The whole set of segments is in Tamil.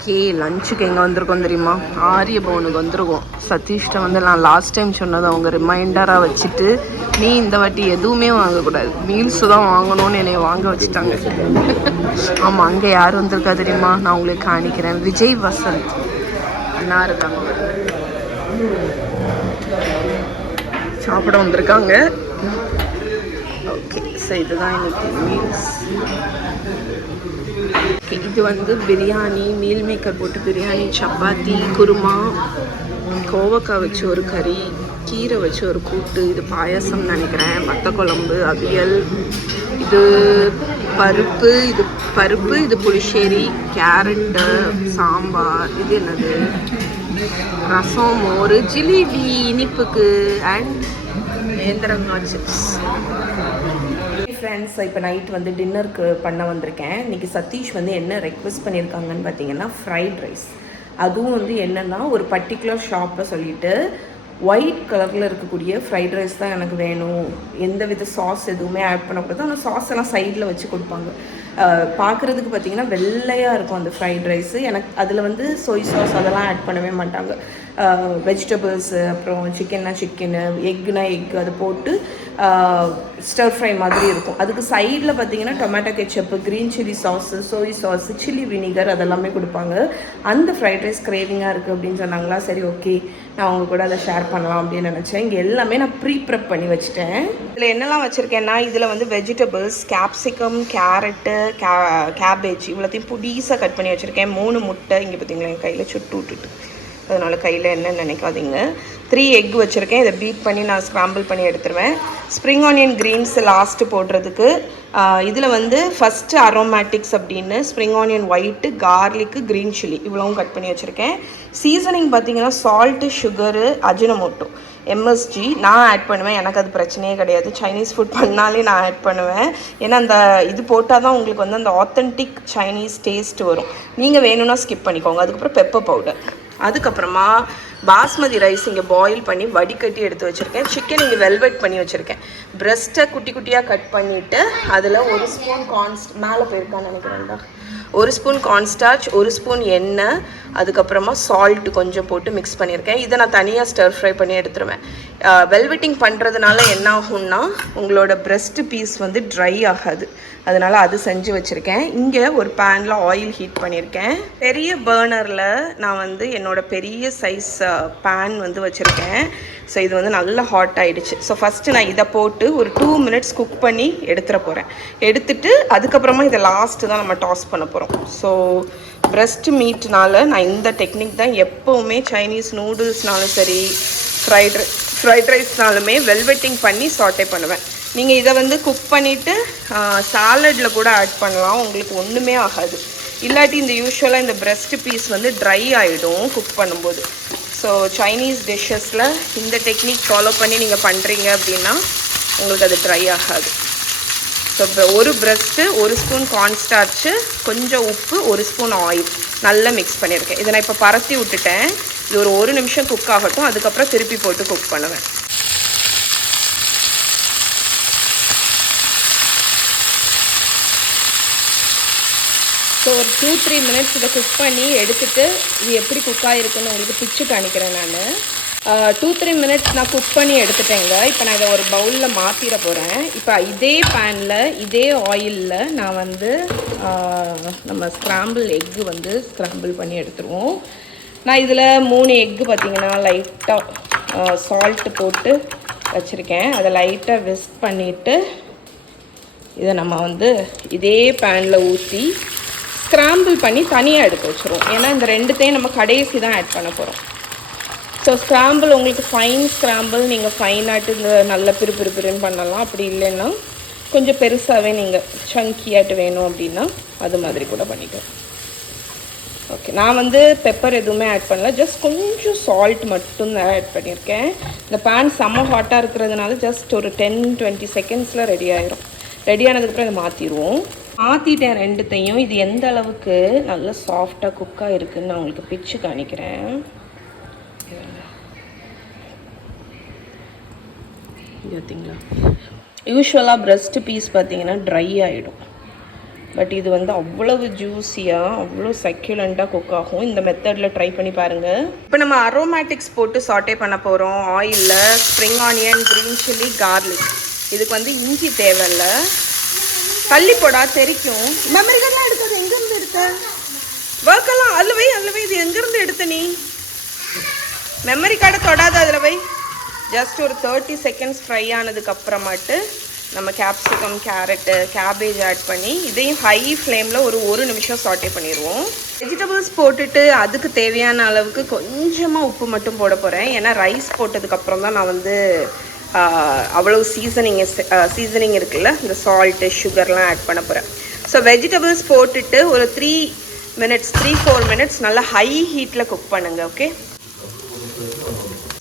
ஓகே, லஞ்சுக்கு எங்கே வந்திருக்கோம் தெரியுமா? ஆரிய பவனுக்கு வந்திருக்கோம். சதீஷ்ட வந்து நான் லாஸ்ட் டைம் சொன்னதை அவங்க ரிமைண்டராக வச்சுட்டு, நீ இந்த வாட்டி எதுவுமே வாங்கக்கூடாது, மீல்ஸு தான் வாங்கணும்னு என்னை வாங்க வச்சுட்டாங்க. ஆமாம், அங்கே யார் வந்திருக்கா தெரியுமா? நான் உங்களுக்கு காணிக்கிறேன். விஜய் வசந்த் அண்ணா இருக்காங்க, சாப்பிட வந்திருக்காங்க. ஓகே, ஸோ இதுதான் எனக்கு மீல்ஸ். இது வந்து பிரியாணி, மீல் மேக்கர் போட்டு பிரியாணி, சப்பாத்தி, குருமா, கோவக்காய் வச்சு ஒரு கறி, கீரை வச்சு ஒரு கூட்டு, இது பாயசம் நினைக்கிறேன், வத்த குழம்பு, அவியல், இது பருப்பு, இது புளிச்சேரி, கேரட்டு, சாம்பார், இது என்னது ரசம், மோர், ஜிலேபி இனிப்புக்கு, அண்ட் நேந்திரங்காய் சிப்ஸ். ஃப்ரெண்ட்ஸ், இப்போ நைட் வந்து டின்னருக்கு பண்ண வந்திருக்கேன். இன்றைக்கி சதீஷ் வந்து என்ன ரெக்வெஸ்ட் பண்ணியிருக்காங்கன்னு பார்த்தீங்கன்னா ஃப்ரைட் ரைஸ். அதுவும் வந்து என்னென்னா ஒரு பர்டிகுலர் ஷாப்பை சொல்லிவிட்டு ஒயிட் கலரில் இருக்கக்கூடிய ஃப்ரைட் ரைஸ் தான் எனக்கு வேணும், எந்த வித சாஸ் எதுவுமே ஆட் பண்ணக்கூடாது. ஆனால் சாஸ் எல்லாம் சைடில் வச்சு கொடுப்பாங்க. பார்க்குறதுக்கு பார்த்திங்கன்னா வெள்ளையாக இருக்கும் அந்த ஃப்ரைட் ரைஸு. எனக்கு அதில் வந்து சோய் சாஸ் அதெல்லாம் ஆட் பண்ணவே மாட்டாங்க. வெஜிடபிள்ஸு, அப்புறம் சிக்கன்னா சிக்கனு, எக்குனா எக், அது போட்டு ஸ்டர் ஃப்ரை மாதிரி இருக்கும். அதுக்கு சைடில் பார்த்திங்கன்னா tomato ketchup, green chilli sauce, soy sauce, chilli vinegar அதெல்லாமே கொடுப்பாங்க. அந்த ஃப்ரைட் ரைஸ் கிரேவிங்காக இருக்குது அப்படின்னு சொன்னாங்களா. சரி, ஓகே, நான் அவங்க கூட அதை ஷேர் பண்ணலாம் அப்படின்னு நினச்சேன். இங்கே எல்லாமே நான் ப்ரெப் பண்ணி வச்சுட்டேன். இதில் என்னெல்லாம் வச்சுருக்கேன்னா, இதில் வந்து வெஜிடபிள்ஸ், கேப்சிகம், கேரட்டு, கேபேஜ் இவ்வளோத்தையும் புடிசாக கட் பண்ணி வச்சுருக்கேன். 3 முட்டை, இங்கே பார்த்தீங்களா என் கையில் சுட்டு விட்டுட்டு, அதனால் கையில் என்னன்னு நினைக்காதீங்க. 3 எக் வச்சுருக்கேன். இதை பீட் பண்ணி நான் ஸ்க்ராம்பிள் பண்ணி எடுத்துருவேன். ஸ்ப்ரிங் ஆனியன் க்ரீன்ஸ் லாஸ்ட்டு போடுறதுக்கு. இதில் வந்து ஃபஸ்ட்டு அரோமேட்டிக்ஸ் அப்படின்னு spring onion white, garlic, green chilli இவ்வளவும் கட் பண்ணி வச்சுருக்கேன். சீசனிங் பார்த்திங்கன்னா சால்ட்டு, சுகரு, அஜினமோட்டோ, எம்எஸ்ஜி நான் ஆட் பண்ணுவேன். எனக்கு அது பிரச்சனையே கிடையாது. சைனீஸ் ஃபுட் பண்ணாலே நான் ஆட் பண்ணுவேன். ஏன்னா அந்த இது போட்டால் தான் உங்களுக்கு வந்து அந்த ஆத்தென்டிக் சைனீஸ் டேஸ்ட் வரும். நீங்கள் வேணும்னா ஸ்கிப் பண்ணிக்கோங்க. அதுக்கப்புறம் பெப்பர் பவுடர், அதுக்கப்புறமா பாஸ்மதி ரைஸ் இங்கே பாயில் பண்ணி வடிகட்டி எடுத்து வச்சுருக்கேன். சிக்கன் இங்கே வெல்வெட் பண்ணி வச்சுருக்கேன். ப்ரெஸ்ட்டை குட்டி குட்டியாக கட் பண்ணிவிட்டு அதில் 1 ஸ்பூன் மேலே போயிருக்கான்னு நினைக்கிறேன்டா, 1 ஸ்பூன் கார்ன்ஸ்டார்ச், 1 ஸ்பூன் எண்ணெய், அதுக்கப்புறமா சால்ட்டு கொஞ்சம் போட்டு மிக்ஸ் பண்ணியிருக்கேன். இதை நான் தனியாக ஸ்டர் ஃப்ரை பண்ணி எடுத்துருவேன். வெல்வெட்டிங் பண்ணுறதுனால என்ன ஆகும்னா உங்களோட ப்ரெஸ்ட் பீஸ் வந்து ட்ரை ஆகாது. அதனால் அது செஞ்சு வச்சுருக்கேன். இங்கே ஒரு பேனில் ஆயில் ஹீட் பண்ணியிருக்கேன். பெரிய பர்னரில் நான் வந்து என்னோடய பெரிய சைஸ் பேன் வந்து வச்சுருக்கேன். ஸோ இது வந்து நல்லா ஹாட் ஆகிடுச்சு. ஸோ ஃபஸ்ட்டு நான் இதை போட்டு ஒரு 2 மினிட்ஸ் குக் பண்ணி எடுத்துட போகிறேன். எடுத்துட்டு அதுக்கப்புறமா இதை லாஸ்ட்டு தான் நம்ம டாஸ் பண்ண போகிறோம். ஸோ ப்ரெஸ்ட் மீட்னால நான் இந்த டெக்னிக் தான் எப்போவுமே சைனீஸ் நூடுல்ஸ்னாலும் சரி, ஃப்ரைட் ரைஸ்னாலுமே வெல்வெட்டிங் பண்ணி சாட்டே பண்ணுவேன். நீங்கள் இதை வந்து குக் பண்ணிவிட்டு சாலடில் கூட ஆட் பண்ணலாம், உங்களுக்கு ஒன்றுமே ஆகாது. இல்லாட்டி இந்த யூஸ்வலாக இந்த ப்ரெஸ்ட் பீஸ் வந்து ட்ரை ஆகிடும் குக் பண்ணும்போது. ஸோ சைனீஸ் டிஷ்ஷஸில் இந்த டெக்னிக் ஃபாலோ பண்ணி நீங்கள் பண்ணுறீங்க அப்படின்னா உங்களுக்கு அது ட்ரை ஆகாது. ஸோ இப்போ ஒரு ப்ரெஸ்ட்டு, 1 ஸ்பூன் கார்ன்ஸ்டார்ச்சு, கொஞ்சம் உப்பு, 1 ஸ்பூன் ஆயில் நல்லா மிக்ஸ் பண்ணியிருக்கேன். இதை நான் இப்போ பரத்தி விட்டுட்டேன். இது ஒரு 1 நிமிஷம் குக் ஆகட்டும். அதுக்கப்புறம் திருப்பி போட்டு குக் பண்ணுவேன். ஸோ ஒரு 2-3 மினிட்ஸ் இதை குக் பண்ணி எடுத்துகிட்டு இது எப்படி குக் ஆகிருக்குன்னு உங்களுக்கு பிச்சு காணிக்கிறேன். நான் 2-3 மினிட்ஸ் நான் குக் பண்ணி எடுத்துட்டேங்க. இப்போ நான் இதை ஒரு பவுலில் மாற்றிட போகிறேன். இப்போ இதே பேனில் இதே ஆயிலில் நான் வந்து நம்ம ஸ்க்ராம்பிள் எக்கு வந்து ஸ்க்ராம்பிள் பண்ணி எடுத்துருவோம். நான் இதில் 3 எக்கு பார்த்திங்கன்னா லைட்டாக சால்ட்டு போட்டு வச்சுருக்கேன். அதை லைட்டாக விஸ்க் பண்ணிவிட்டு இதை நம்ம வந்து இதே பேனில் ஊற்றி ஸ்க்ராம்பிள் பண்ணி தனியாக எடுத்து வச்சுருவோம். ஏன்னா இந்த ரெண்டுத்தையும் நம்ம கடைசி தான் ஆட் பண்ண போகிறோம். ஸோ ஸ்க்ராம்பிள் உங்களுக்கு ஃபைன் ஸ்க்ராம்பிள் நீங்கள் ஃபைனாட்டு இந்த நல்ல பிறுபிறுன்னு பண்ணலாம். அப்படி இல்லைன்னா கொஞ்சம் பெருசாகவே நீங்கள் சங்கியாட்டு வேணும் அப்படின்னா அது மாதிரி கூட பண்ணிக்கலாம். ஓகே, நான் வந்து பெப்பர் எதுவுமே ஆட் பண்ணல, ஜஸ்ட் கொஞ்சம் சால்ட் மட்டும் தான் ஆட் பண்ணியிருக்கேன். இந்த பேன் செம்ம ஹாட்டாக இருக்கிறதுனால ஜஸ்ட் ஒரு 10-20 செகண்ட்ஸில் ரெடி ஆயிரும். ரெடி ஆனதுக்கப்புறம் இதை மாற்றிடுவோம். மாற்றிட்டேன் ரெண்டுத்தையும். இது எந்த அளவுக்கு நல்லா சாஃப்டாக குக்காக இருக்குதுன்னு நான் உங்களுக்கு பிச்சு காணிக்கிறேன். பார்த்தீங்களா, யூஸ்வலாக ப்ரெஸ்ட் பீஸ் பார்த்தீங்கன்னா ட்ரை ஆகிடும். பட் இது வந்து அவ்வளவு ஜூஸியாக அவ்வளோ சக்யூலண்ட்டாக குக் ஆகும். இந்த மெத்தடில் ட்ரை பண்ணி பாருங்கள். இப்போ நம்ம அரோமேட்டிக்ஸ் போட்டு சாட்டே பண்ண போகிறோம். ஆயிலில் spring onion, green chilli, garlic. இதுக்கு வந்து இஞ்சி தேவையில்லை. தள்ளி போடா தெரிக்கும். மெமரிகள்லாம் எடுத்தது எங்கேருந்து எடுத்த? ஒர்க்கெல்லாம் அதில் வை, இது எங்கேருந்து எடுத்த நீ? மெமரி கார்டை தொடாத, அதில் வை. ஜஸ்ட் ஒரு 30 செகண்ட்ஸ் ஃப்ரை ஆனதுக்கு அப்புறமாட்டு நம்ம கேப்சிகம், கேரட்டு, கேபேஜ் ஆட் பண்ணி இதையும் ஹை ஃப்ளேமில் ஒரு நிமிஷம் சாட்டே பண்ணிடுவோம். வெஜிடபிள்ஸ் போட்டுட்டு அதுக்கு தேவையான அளவுக்கு கொஞ்சமாக உப்பு மட்டும் போட போகிறேன். ஏன்னா ரைஸ் போட்டதுக்கப்புறம் தான் நான் வந்து அவ்வளோ சீசனிங் இருக்குல்ல, இந்த சால்ட்டு, சுகர்லாம் ஆட் பண்ண போகிறேன். ஸோ வெஜிடபிள்ஸ் போட்டுட்டு ஒரு 3-4 மினிட்ஸ் நல்லா ஹை ஹீட்டில் குக் பண்ணுங்கள். ஓகே.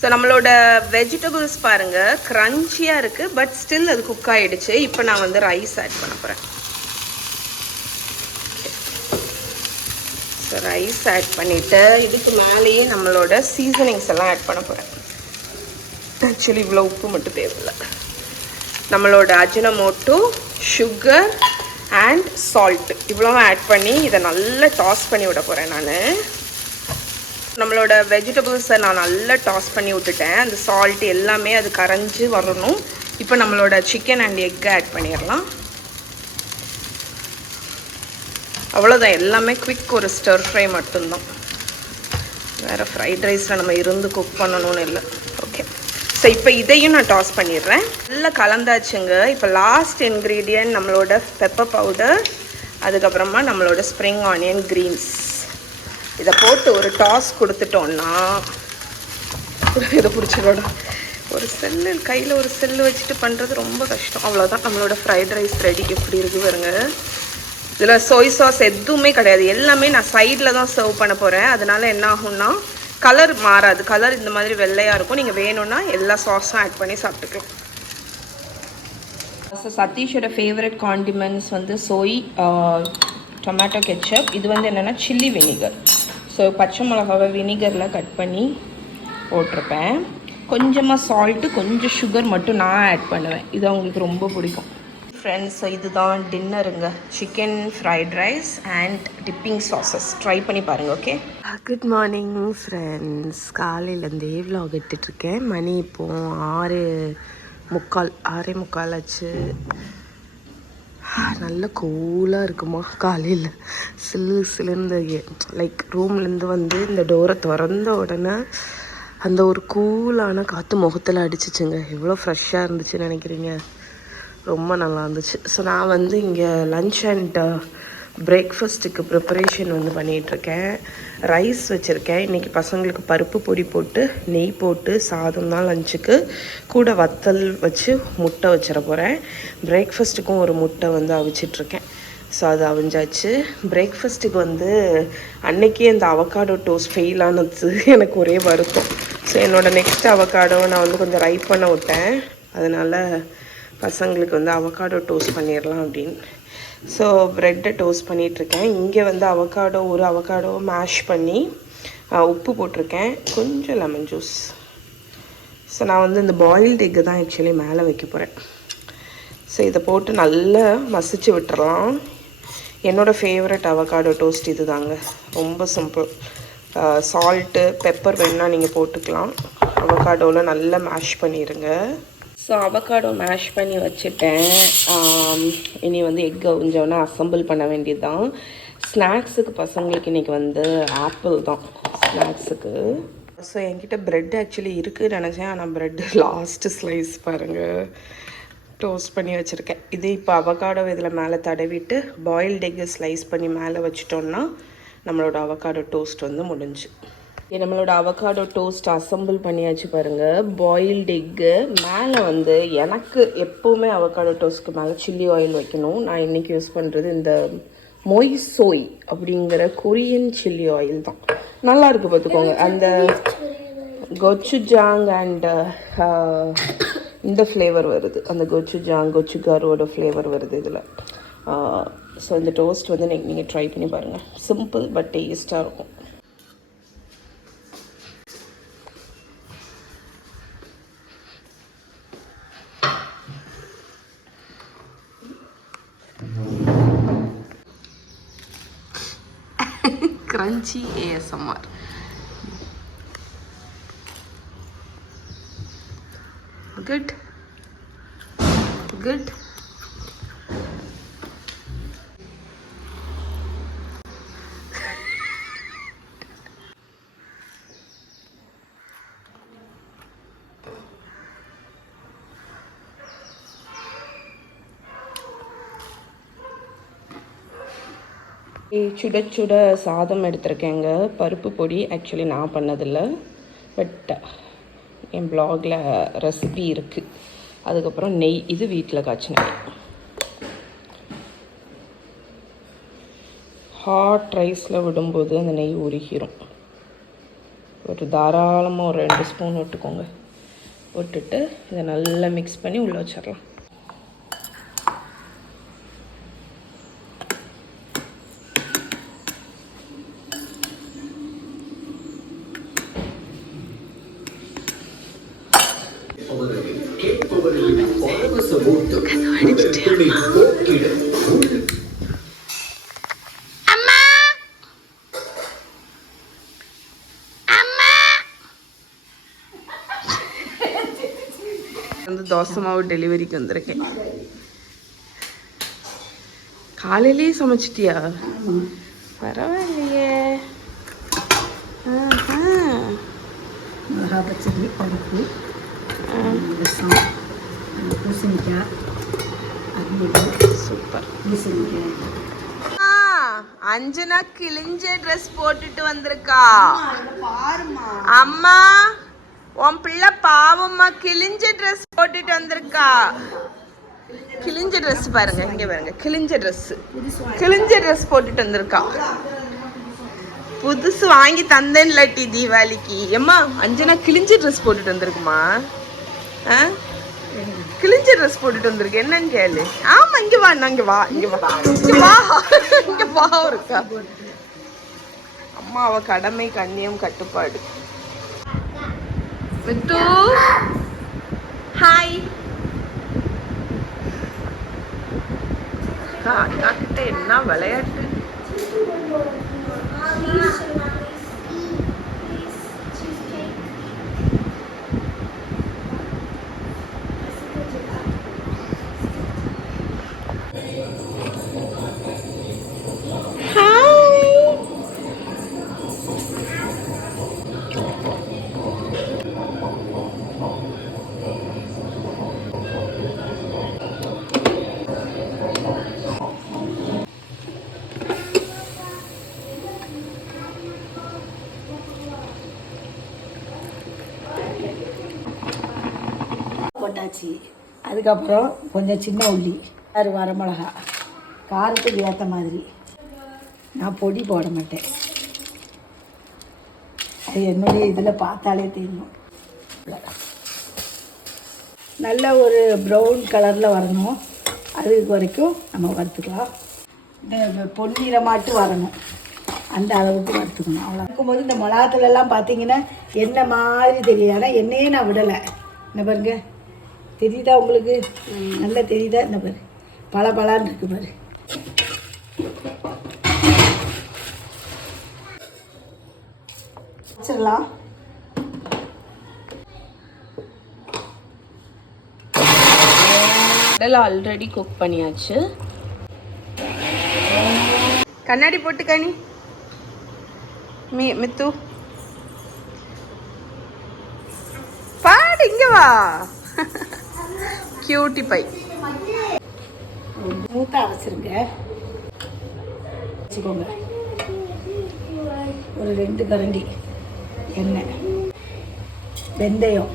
ஸோ நம்மளோட வெஜிடபிள்ஸ் பாருங்கள் க்ரன்ச்சியாக இருக்குது, பட் ஸ்டில் அது குக் ஆகிடுச்சு. இப்போ நான் வந்து ரைஸ் ஆட் பண்ண போகிறேன். ஸோ ரைஸ் ஆட் பண்ணிவிட்டு இதுக்கு மேலேயே நம்மளோட சீசனிங்ஸ் எல்லாம் ஆட் பண்ண போகிறேன். ஆக்சுவலி இவ்வளோ உப்பு மட்டும் தேவையில்லை. நம்மளோட அஜினமோட்டோ, சுகர் அண்ட் சால்ட்டு இவ்வளோவும் ஆட் பண்ணி இதை நல்லா டாஸ் பண்ணி விட போகிறேன். நான் நம்மளோட வெஜிடபிள்ஸை நான் நல்லா டாஸ் பண்ணி விட்டுட்டேன். அந்த சால்ட் எல்லாமே அது கரைஞ்சி வரணும். இப்போ நம்மளோட சிக்கன் அண்ட் எக்கை ஆட் பண்ணிடலாம். அவ்வளோதான், எல்லாமே குவிக் ஒரு ஸ்டர் ஃப்ரை மட்டும்தான். வேறு ஃப்ரைட் ரைஸில் நம்ம இருந்து குக் பண்ணணும்னு இல்லை. ஓகே. ஸோ இப்போ இதையும் நான் டாஸ் பண்ணிடுறேன். நல்லா கலந்தாச்சுங்க. இப்போ லாஸ்ட் இன்க்ரீடியன்ட் நம்மளோட பெப்பர் பவுடர், அதுக்கப்புறமா நம்மளோட ஸ்ப்ரிங் ஆனியன் க்ரீன்ஸ். இதை போட்டு ஒரு டாஸ் கொடுத்துட்டோன்னா இதை பிடிச்சிடோட ஒரு செல்லு கையில் ஒரு செல்லு வச்சுட்டு பண்ணுறது ரொம்ப கஷ்டம். அவ்வளோதான், நம்மளோட ஃப்ரைட் ரைஸ் ரெடி. எப்படி இருக்குது பாருங்க. இதில் சோய் சாஸ் எதுவுமே கிடையாது. எல்லாமே நான் சைடில் தான் சர்வ் பண்ண போகிறேன். அதனால என்ன ஆகும்னா கலர் மாறாது. கலர் இந்த மாதிரி வெள்ளையாக இருக்கும். நீங்கள் வேணும்னா எல்லா சாஸும் ஆட் பண்ணி சாப்பிட்டுக்கலாம். ஸோ சதீஷோட ஃபேவரட் காண்டிமெண்ட்ஸ் வந்து சோய், டொமேட்டோ கெச்சப். இது வந்து என்னென்னா சில்லி வினிகர். ஸோ பச்சை மிளகாவை வினிகரில் கட் பண்ணி போட்டிருப்பேன். கொஞ்சமாக சால்ட்டு, கொஞ்சம் சுகர் மட்டும் நான் ஆட் பண்ணுவேன். இது அவங்களுக்கு ரொம்ப பிடிக்கும். ஃப்ரெண்ட்ஸ், இதுதான் டின்னருங்க. Chicken fried rice and dipping sauces. Try பண்ணி பாருங்கள். ஓகே. Good morning friends. காலையிலேருந்தே விலாக் எடுத்துட்ருக்கேன். மணி இப்போது 6:45 ஆச்சு. நல்ல கூலாக இருக்குமா காலையில். சிலுந்து லைக் ரூம்லேருந்து வந்து இந்த டோரை திறந்த உடனே அந்த ஒரு கூலான காற்று முகத்தில் அடிச்சிச்சுங்க. எவ்வளோ ஃப்ரெஷ்ஷாக இருந்துச்சுன்னு நினைக்கிறீங்க? ரொம்ப நல்லா இருந்துச்சு. ஸோ நான் வந்து இங்கே லன்ச் அண்ட் பிரேக்ஃபாஸ்ட்டுக்கு ப்ரிப்பரேஷன் வந்து பண்ணிகிட்ருக்கேன். ரைஸ் வச்சுருக்கேன். இன்றைக்கி பசங்களுக்கு பருப்பு பொடி போட்டு நெய் போட்டு சாதம் தான் லஞ்சுக்கு. கூட வத்தல் வச்சு முட்டை வச்சிட போகிறேன். பிரேக்ஃபாஸ்ட்டுக்கும் ஒரு முட்டை வந்து அவிச்சிட்ருக்கேன். ஸோ அது அவிஞ்சாச்சு. பிரேக்ஃபாஸ்ட்டுக்கு வந்து அன்னைக்கே அந்த அவகாடோ டோஸ்ட் ஃபெயில் ஆனது எனக்கு ஒரே வருத்தம். ஸோ என்னோடய நெக்ஸ்ட் அவகாடோ நான் வந்து கொஞ்சம் ரைப் பண்ண விட்டேன். அதனால் பசங்களுக்கு வந்து அவகாடோ டோஸ்ட் பண்ணிடலாம் அப்படின்னு. ஸோ ப்ரெட்டை டோஸ்ட் பண்ணிகிட்ருக்கேன். இங்கே வந்து ஒரு அவகாடோ மேஷ் பண்ணி உப்பு போட்டிருக்கேன், கொஞ்சம் லெமன் ஜூஸ். ஸோ நான் வந்து இந்த பாயில்டு எக்கு தான் ஆக்சுவலி மேலே வைக்க போகிறேன். ஸோ இதை போட்டு நல்லா மசிச்சு விட்டுறலாம். என்னோடய ஃபேவரட் அவகாடோ டோஸ்ட் இது தாங்க. ரொம்ப சிம்பிள். சால்ட்டு, பெப்பர் வேணுன்னா நீங்கள் போட்டுக்கலாம். அவகாடோவில் நல்லா மேஷ் பண்ணிடுங்க. ஸோ அவகாடோ மேஷ் பண்ணி வச்சுட்டேன். இனி வந்து எக் அவிஞ்சோன்னா அசம்பிள் பண்ண வேண்டியது தான். ஸ்நாக்ஸுக்கு பசங்களுக்கு இன்றைக்கி வந்து ஆப்பிள் தான் ஸ்நாக்ஸுக்கு. ஸோ என்கிட்ட ப்ரெட் ஆக்சுவலி இருக்குதுன்னு நினச்சேன். ஆனால் ப்ரெட்டு லாஸ்ட்டு ஸ்லைஸ் பாருங்கள் டோஸ்ட் பண்ணி வச்சுருக்கேன். இது இப்போ அவகாடோ இதில் மேலே தடவிட்டு பாயில்டு எக்கு ஸ்லைஸ் பண்ணி மேலே வச்சிட்டோன்னா நம்மளோட அவகாடோ டோஸ்ட் வந்து முடிஞ்சு. நம்மளோட அவகாடோ டோஸ்ட் அசம்பிள் பண்ணியாச்சு பாருங்கள். பாயில்டு எக்கு மேலே வந்து எனக்கு எப்போவுமே அவகாடோ டோஸ்ட்க்கு மேலே சில்லி ஆயில் வைக்கணும். நான் இன்றைக்கி யூஸ் பண்ணுறது இந்த மொய் சோய் அப்படிங்கிற கொரியன் சில்லி ஆயில் தான். நல்லா இருக்குது பார்த்துக்கோங்க. அந்த கொச்சுஜாங் அண்ட் இந்த ஃப்ளேவர் வருது. அந்த கொச்சுகாரோட ஃப்ளேவர் வருது இதில். ஸோ இந்த டோஸ்ட் வந்து நீங்கள் ட்ரை பண்ணி பாருங்கள். சிம்பிள் பட் டேஸ்ட்டாக இருக்கும். Crunchy ASMR. Good good. சுட சுட சாதம் எடுத்திருக்கேங்க. பருப்பு பொடி ஆக்சுவலி நான் பண்ணதில்லை, பட் என் ப்ளாகில் ரெசிபி இருக்குது. அதுக்கப்புறம் நெய், இது வீட்டில் காய்ச்சின நெய். ஹாட் ரைஸில் விடும்போது அந்த நெய் உருகிரும். ஒரு தாராளமாக ஒரு 2 ஸ்பூன் விட்டுக்கோங்க. விட்டுட்டு இதை நல்லா மிக்ஸ் பண்ணி உள்ளே வச்சிடலாம். தோசை மாவு டெலிவரிக்கு வந்திருக்கேன். காலையிலேயே சமைச்சிட்டியா? பரவாயில்லையே. மிளகா பச்சடி, பருப்பு, ரசம், பூசணிக்காய், சூப்பர். பூசணிக்காய். அஞ்சனா கிழிஞ்ச ட்ரெஸ் போட்டுட்டு வந்திருக்கா. அம்மா உன் பிள்ளை பாவம்மா, கிழிஞ்ச ட்ரெஸ் போட்டுட்டு வந்திருக்கா. கிழிஞ்ச ட்ரெஸ் பாருங்க, இங்க பாருங்க, கிழிஞ்ச ட்ரெஸ் போட்டுட்டு வந்திருக்கா. புதுசு வாங்கி தந்தேன் இல்லாட்டி தீபாவளிக்கு. எம்மா அஞ்சனா கிழிஞ்ச ட்ரெஸ் போட்டுட்டு வந்திருக்குமா? கிழிஞ்ச ட்ரெஸ் போட்டுட்டு வந்திருக்கு, என்னன்னு கேளு. ஆமா, இங்க வா, இங்க வா, இங்க வா, இங்க வா, இங்க வா இருக்கா. அம்மா அவ கடமை, கண்ணியம், கட்டுப்பாடு. With hi. அண்ணாக்கிட்ட என்ன விளையாட்டு. போட்டாச்சு. அதுக்கப்புறம் கொஞ்சம் சின்ன உள்ளி, 6 வரமிளகா, காரத்துக்கு ஏற்ற மாதிரி. நான் பொடி போட மாட்டேன், அது என்னுடைய இதில் பார்த்தாலே தெரியும். நல்ல ஒரு ப்ரௌன் கலரில் வரணும், அது வரைக்கும் நம்ம வறுத்துக்கலாம். இந்த பொன்னிறமாட்டு வரணும், அந்த அளவுக்கு வறுத்துக்கணும். அவ்வளோ இருக்கும்போது இந்த மிளகாத்துலலாம் பார்த்தீங்கன்னா எண்ணெய் மாதிரி தெரியுது. ஆனால் எண்ணெயே நான் விடலை. என்ன பாருங்க, தெரியுதா உங்களுக்கு? நல்லா தெரியுதா? இந்த பாரு, பலான்னு இருக்கு பாரு. வச்சிடலாம். ஆல்ரெடி குக் பண்ணியாச்சு. கண்ணாடி போட்டு கனி மித்து பாடு, இங்க வா. Cutie pie. மூத்த அரைச்சிருங்க, வச்சுக்கோங்க. ஒரு 2 கரண்டி எண்ணெய், வெந்தயம்,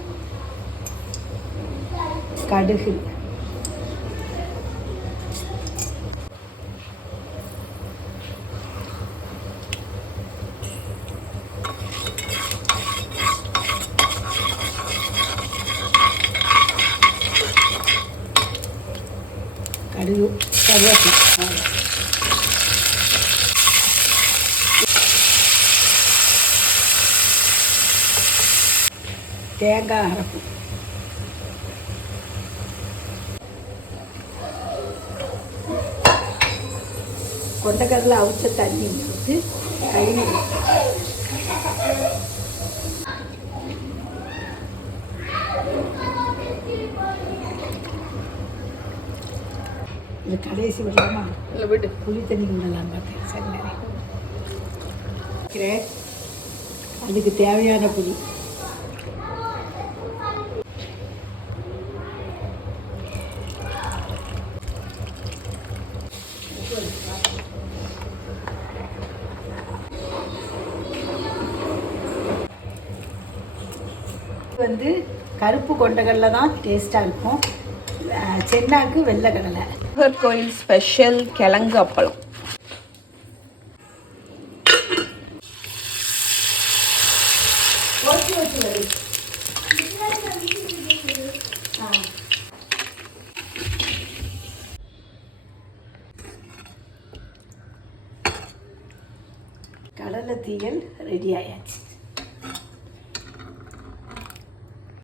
கடுகு, கருவேப்பிலை, தேங்காய் அரைப்பு, கொண்டக்கடலை அவிச்ச தண்ணி, எடுத்து கழுவி இது கடைசி விடலாமா? இல்லை விட்டு. புளி தண்ணி விடலாம் பார்த்தேன். சரி வைக்கிறேன். அதுக்கு தேவையான புளி வந்து கருப்பு கொண்டக்கடலை தான் டேஸ்ட்டாக இருக்கும். சென்னாக்கு வெள்ளை கடலை. நாகர்கோயில் ஸ்பெஷல் கிழங்கு அப்பளம். கடலை தீயல் ரெடி ஆயாச்சு.